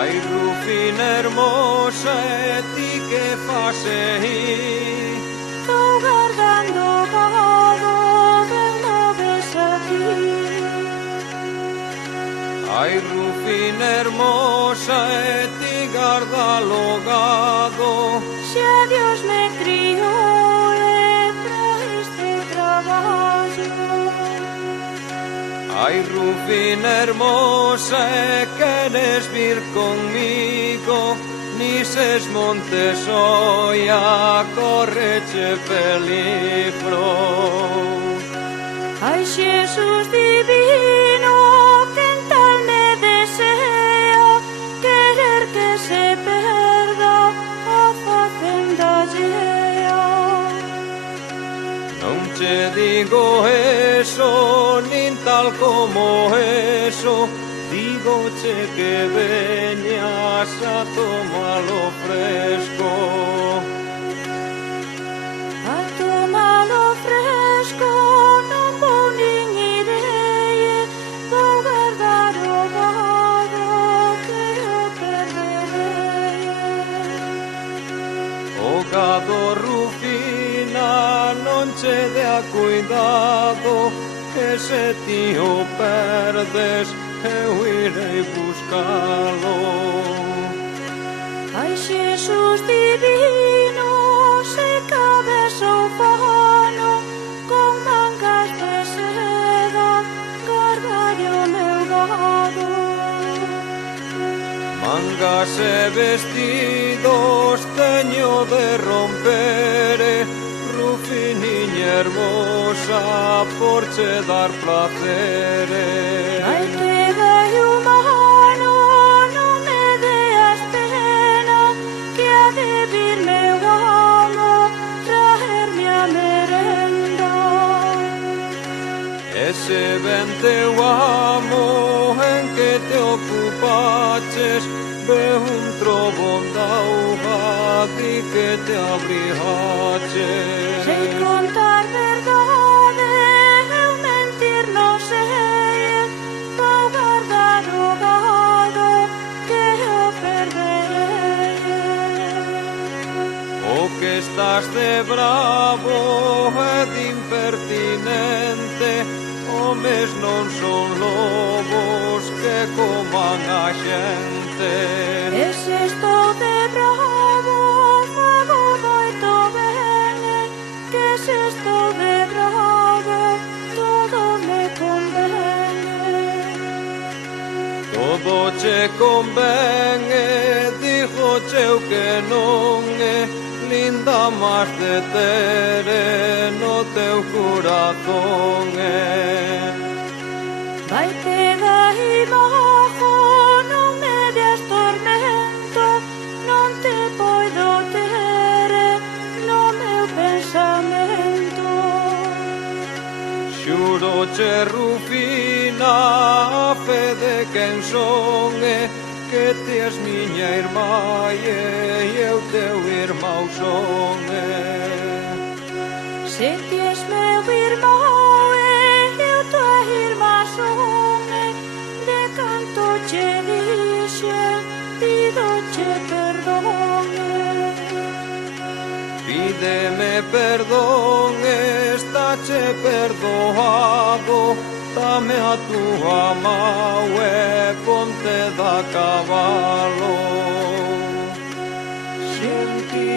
Ay, Rufina hermosa, ¿y qué facehi? Tú guardando gado, vengo a ti. Ay, Rufina hermosa, ti guarda logado. Si a Dios me crió para este trabajo. Ay, Rufina hermosa, ¿quieres vir conmigo? Ni ses montes hoy a correche peligro. Ay, Jesús divino, que en tal me desea, querer que se perda a facenda llea. Non te digo eso, ni tal como eso, digoche que veñas a tomarlo fresco. A tomalo fresco, non vou nin irei, vou guardar o gado que o perderei. O gado, Rufina, non che dea cuidado, que se ti o perdes, eu irei buscalo. Ai, Jesús divino, se cabes ou fano, con mangas de seda, cargaré o meu gado. Mangas e vestidos teño de romper, Rufiniña hermosa, por che dar placer. Ai, que vai humano, non me deas pena, que ha de vir meu amo, traerme a merenda. Ese ben teu amo en que te ocupaches, ve un trobón da auga, di que te abrigaches. Sei contar verdade, eu mentir non sei, vou guardar o gado que o perderei. O que estás de bravo e de impertinente, homes non son lobos que coman a xente. E se estou de bravo, fago moito ben, que se estou de bravo, todo me convene. Todo che convén, dijo cheu que non é linda máis de ter no teu corazón. Vai pegar mojo, non me des tormento, non te poido ter no meu pensamento. Xuro che, Rufina, a fe de quen son, que ti és miña irmá e eu teu irmão son. Se ti és meu irmão e eu tua irmã son, de canto che dixen, pido che perdón. Pídeme perdón, está che perdoado, dame a túa mau e ponte da cabalo. Senti